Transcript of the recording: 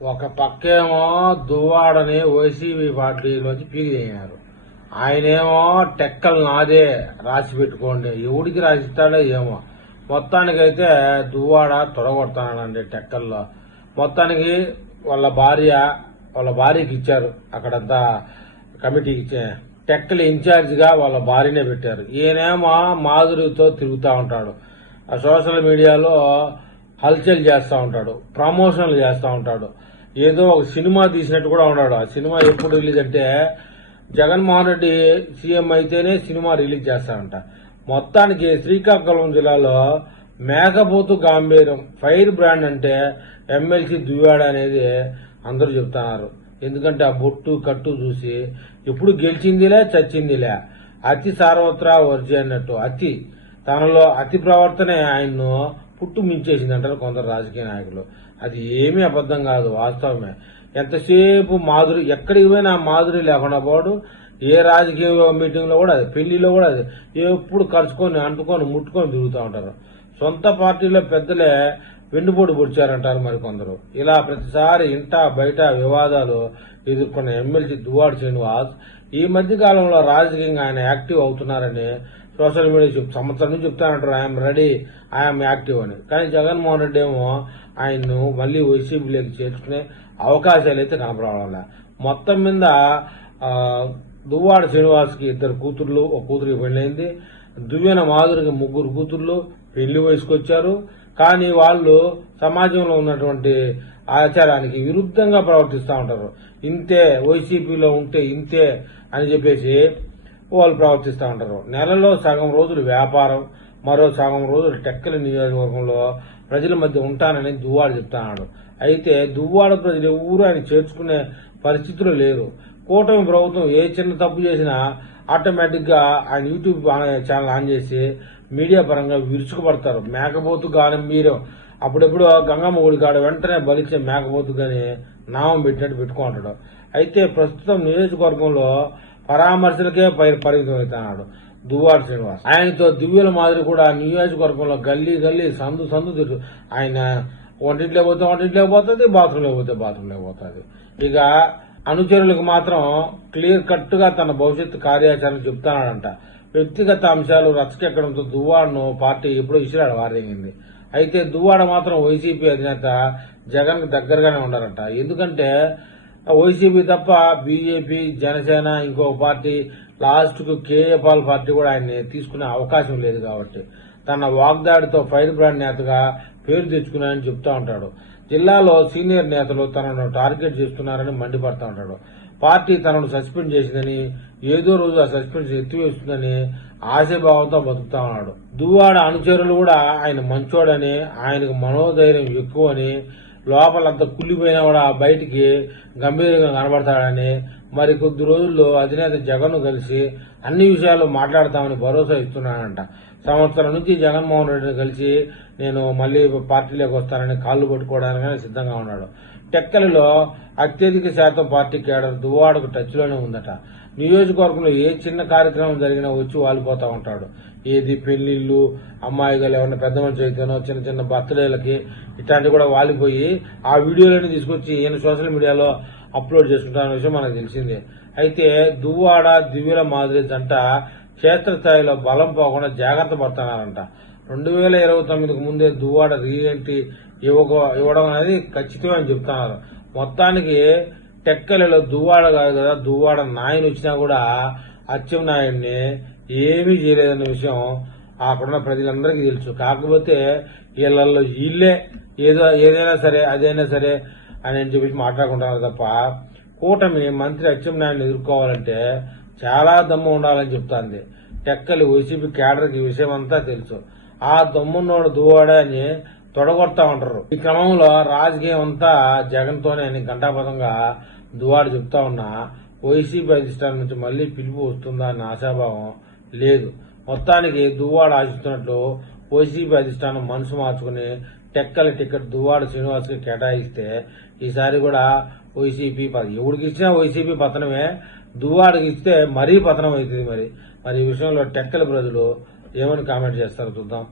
ఒక పక్కేమో దువ్వాడని వైసీపీ పార్టీలోంచి పీకిదేయారు. ఆయనేమో టెక్కలు నాదే రాసి పెట్టుకోండి, ఎవడికి రాసిస్తాడో ఏమో. మొత్తానికైతే దువ్వాడ తొడగొడతానండి టెక్కల్లో. మొత్తానికి వాళ్ళ భార్యకి ఇచ్చారు. అక్కడంతా కమిటీకి ఇచ్చే టెక్కల ఇన్ఛార్జ్ గా వాళ్ళ భార్యనే పెట్టారు. ఈయనేమో మాధురితో తిరుగుతూ ఉంటాడు, ఆ సోషల్ మీడియాలో హల్చల్ చేస్తూ ఉంటాడు, ప్రమోషన్లు చేస్తూ ఉంటాడు. ఏదో ఒక సినిమా తీసినట్టు కూడా ఉన్నాడు. ఆ సినిమా ఎప్పుడు రిలీజ్ అంటే జగన్మోహన్ రెడ్డి సీఎం అయితేనే సినిమా రిలీజ్ చేస్తారంట. మొత్తానికి శ్రీకాకుళం జిల్లాలో మేకపోతు గాంభీర్యం ఫైర్ బ్రాండ్ అంటే ఎమ్మెల్సీ దువ్వాడ అనేది అందరూ చెప్తున్నారు. ఎందుకంటే ఆ బొట్టు కట్టు చూసి ఎప్పుడు గెలిచిందిలే చచ్చిందిలే, అతి సార్వత్రా వర్జి అన్నట్టు తనలో అతి ప్రవర్తనే ఆయన్ను పుట్టు మించేసింది అంటారు కొందరు రాజకీయ నాయకులు. అది ఏమీ అబద్దం కాదు, వాస్తవమే. ఎంతసేపు మాధురి, ఎక్కడికి పోయినా మాధురి లేకుండా పోడు. ఏ రాజకీయ మీటింగ్ లో కూడా అది, పెళ్లిలో కూడా అది, ఎప్పుడు కలుసుకొని అంటుకొని ముట్టుకొని తిరుగుతూ ఉంటారు. సొంత పార్టీలో పెద్దలే వెన్నుపోటు పొడిచారంటారు మరికొందరు. ఇలా ప్రతిసారి ఇంట బయట వివాదాలు ఎదుర్కొన్న ఎమ్మెల్సీ దువ్వాడ శ్రీనివాస్ ఈ మధ్య కాలంలో రాజకీయంగా ఆయన యాక్టివ్ అవుతున్నారని సోషల్ మీడియా సంవత్సరం నుంచి చెప్తానంటారు, ఐఎమ్ రెడీ, ఐఎమ్ యాక్టివ్ అని. కానీ జగన్మోహన్ రెడ్డి ఏమో ఆయన్ను మళ్లీ వైసీపీలోకి చేర్చుకునే అవకాశాలు అయితే కనపడాల. మొత్తం మీద దువ్వాడ శ్రీనివాస్ కి 2 కూతుర్లు, ఒక కూతురికి పెళ్లైంది. దువ్వెన మాధురికి 3 కూతుర్లు పెళ్లి వయసుకొచ్చారు. కానీ వాళ్ళు సమాజంలో ఉన్నటువంటి ఆచారానికి విరుద్ధంగా ప్రవర్తిస్తూ ఉంటారు. ఇంతే, వైసీపీలో ఉంటే ఇంతే అని చెప్పేసి వాళ్ళు ప్రవర్తిస్తూ ఉంటారు. నెలలో సగం రోజులు వ్యాపారం, మరో సగం రోజులు టెక్కల నియోజకవర్గంలో ప్రజల మధ్య ఉంటానని దువ్వాడ చెప్తున్నాడు. అయితే దువ్వాడ ప్రజలు ఎవరు ఆయన చేర్చుకునే పరిస్థితులు లేరు. కూటమి ప్రభుత్వం ఏ చిన్న తప్పు చేసినా ఆటోమేటిక్ గా ఆయన యూట్యూబ్ ఛానల్ ఆన్ చేసి మీడియా పరంగా విరుచుకుపడతారు. మేకపోతు గానం మీరు అప్పుడెప్పుడు గంగమ్మ గుడి కాడ వెంటనే బలిచ్చే మేకపోతు గాని నామం పెట్టినట్టు పెట్టుకుంటాడు. అయితే ప్రస్తుతం నియోజకవర్గంలో పరామర్శలకే పరిమితం అవుతున్నాడు దువ్వాడ శ్రీనివాస్. ఆయనతో దివ్యుల మాదిరి కూడా నియోజకవర్గంలో గల్లీ సందు తిట్టు. ఆయన వంటింట్లో పోతే వంటింట్లో పోతుంది, బాత్రూంలో పోతే బాత్రూంలో పోతుంది. ఇక అనుచరులకు మాత్రం క్లియర్ కట్ గా తన భవిష్యత్తు కార్యాచరణ చెప్తానంట. వ్యక్తిగత అంశాలు రచ్చకెక్కడంతో దువ్వాడను పార్టీ ఎప్పుడో ఇసిరాడు వారింగింది. అయితే దువ్వాడ మాత్రం వైసీపీ అధినేత జగన్ కు దగ్గరగానే ఉన్నారంట. ఎందుకంటే వైసీపీ తప్ప బీజేపీ, జనసేన, ఇంకో పార్టీ, లాస్ట్ కు కేఏ పాల్ పార్టీ కూడా ఆయన్ని తీసుకునే అవకాశం లేదు. కాబట్టి తన వాగ్దాడితో ఫైర్ బ్రాండ్ నేతగా పేరు తెచ్చుకున్నాయని చెప్తా ఉంటాడు. జిల్లాలో సీనియర్ నేతలు తనను టార్గెట్ చేస్తున్నారని మండిపడతా ఉంటాడు. పార్టీ తనను సస్పెండ్ చేసిందని, ఏదో రోజు ఆ సస్పెన్షన్ ఎత్తివేస్తుందని ఆశాభావంతో బతుకుతా ఉన్నాడు. దువ్వాడ అనుచరులు కూడా ఆయన మంచోడని, ఆయనకు మనోధైర్యం ఎక్కువని, లోపలంతా కుళ్లిపోయినా కూడా బయటికి గంభీరంగా కనబడతాడని, మరి కొద్ది రోజుల్లో అధినేత జగన్ కలిసి అన్ని విషయాలు మాట్లాడతామని భరోసా ఇస్తున్నాడంట. సంవత్సరం నుంచి జగన్మోహన్ రెడ్డిని కలిసి నేను మళ్లీ పార్టీలోకి వస్తానని కాళ్లు పట్టుకోవడానికైనా సిద్ధంగా ఉన్నాడు. టెక్కలిలో అత్యధిక శాతం పార్టీ కేడర్ దువ్వాడకు టచ్ లోనే ఉందట. నియోజకవర్గంలో ఏ చిన్న కార్యక్రమం జరిగినా వచ్చి వాలిపోతా ఉంటాడు. ఏది పెళ్లిళ్లు, అమ్మాయిలు ఎవరైనా పెద్ద మనిషి అయితేనో, చిన్న చిన్న బర్త్డేలకి ఇట్లాంటివి కూడా వాలిపోయి ఆ వీడియోలని తీసుకొచ్చి ఈయన సోషల్ మీడియాలో అప్లోడ్ చేసుకుంటారన్న విషయం మనకు తెలిసిందే. అయితే దువ్వాడ దివ్యుల మాదిరి జంట క్షేత్రస్థాయిలో బలం పోకుండా జాగ్రత్త పడుతున్నారంట. 2029కు ముందే దువ్వాడ రీఎంట్రీ ఇవ్వడం అనేది ఖచ్చితమని చెప్తున్నారు. మొత్తానికి టెక్కలిలో దువ్వాడ కాదు కదా, దువ్వాడ నాయని వచ్చినా కూడా అచ్చెన్నాయుడిని ఏమీ చేయలేదన్న విషయం అక్కడున్న ప్రజలందరికీ తెలుసు. కాకపోతే వీళ్ళల్లో వీళ్ళే ఏదైనా సరే అదైనా సరే అని చెప్పేసి మాట్లాడుకుంటున్నారు తప్ప కూటమి మంత్రి అచ్చెన్నాయుడిని ఎదుర్కోవాలంటే చాలా దమ్ము ఉండాలని చెప్తాంది. టెక్కలి వైసీపీ కేడర్కి ఈ విషయం అంతా తెలుసు. ఆ దమ్మున్నోడు దువ్వాడ అని తొడగొడతా ఉంటారు. ఈ క్రమంలో రాజకీయం అంతా జగన్ తోనే అని ఘంటాపథంగా దువ్వాడ చెప్తా ఉన్నా వైసీపీ అధిష్టానం నుంచి మళ్లీ పిలుపు వస్తుందా అన్న ఆశాభావం లేదు. మొత్తానికి దువ్వాడ ఆశిస్తున్నట్లు వైసీపీ అధిష్టానం మనసు మార్చుకుని టెక్కలి టికెట్ దువ్వాడ శ్రీనివాస్ కి కేటాయిస్తే ఈసారి కూడా వైసీపీ ఎవరికి ఇచ్చినా వైసీపీ పతనమే, దువ్వాడకి ఇస్తే మరీ పతనం అవుతుంది. మరి ఈ విషయంలో టెక్కలి ప్రజలు ఏమని కామెంట్ చేస్తారో చూద్దాం.